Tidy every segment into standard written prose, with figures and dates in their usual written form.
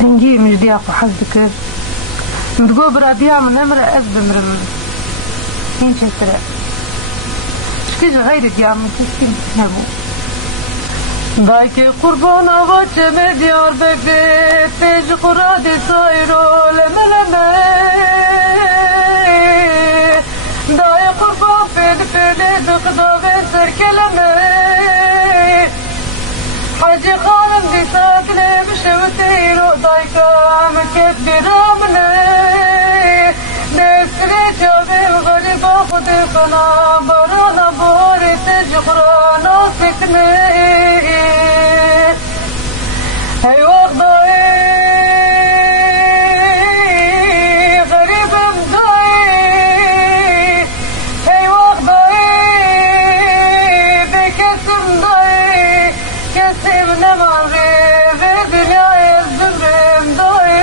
هنجي مجدي أخو حزك متقول برابيا من أمر أزبم رم هين شسرة شكيش غير ديام تسكين هبو دايكي قربانا وچه ديار ببيت تيج قرادي صايرو لملمي داي قربان فيل دقدا بنتر كلمي حاجي خانم دي ساكنة بشوتيرو دايكا مكت برامني نسري جابي الغريب خدي قنا برانا بوري تيج قرانا سكني هاي وقضاي غريب مضاي هاي وقضاي بكسم ضاي كسم نمري بدنيا الزبر مضاي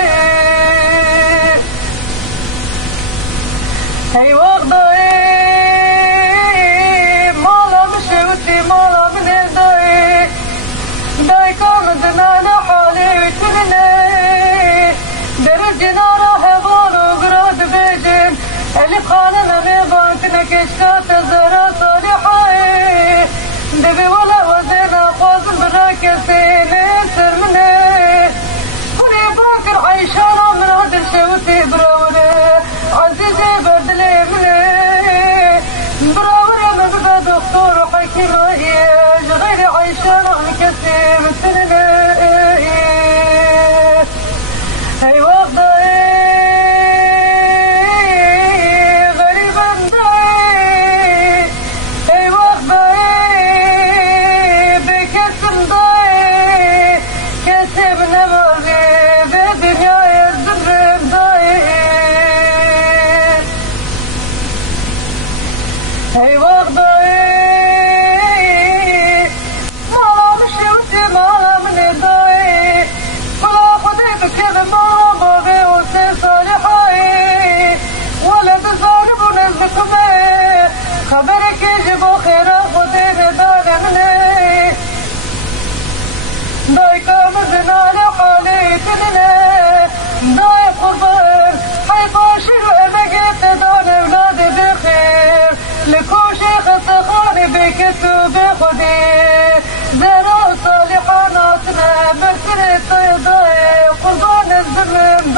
هاي وقضاي مالا مشوتي مالا من الضاي داي كامدنا لحالي وتغني درجنا راح غالو قراد بيجن اللي بخاننا ميبانتنا كشكات الزهرة صالحاي دبي ولا وزينا قوازن براكسين يسر مني وني باكر عيشانا من هاد الشوتي براولي عزيزي بدلي مني براولي مبقى دكتور وحكيمة ايش غيري عيشانا مكسي مثلني هاي وقضاي غريب مضاي هاي وقضاي بكسم ضاي كسب نمري بدنيا الزبر مضاي هاي وقضاي مالا مشيوتي مالا من ضاي ولا خديت كذا مالا بابي وسي صالحاي ولا تزارب ونزلكم خبرك يجيبو خيرا خديت دانا مني داي كامزنا لحالي تنني داي قربان حيطاشر وامقيت دانا ولادي بخير لكوشي خطخاني بكتو بخدي زرع صالحة ناصنا برسلت ضاي قربان الزمن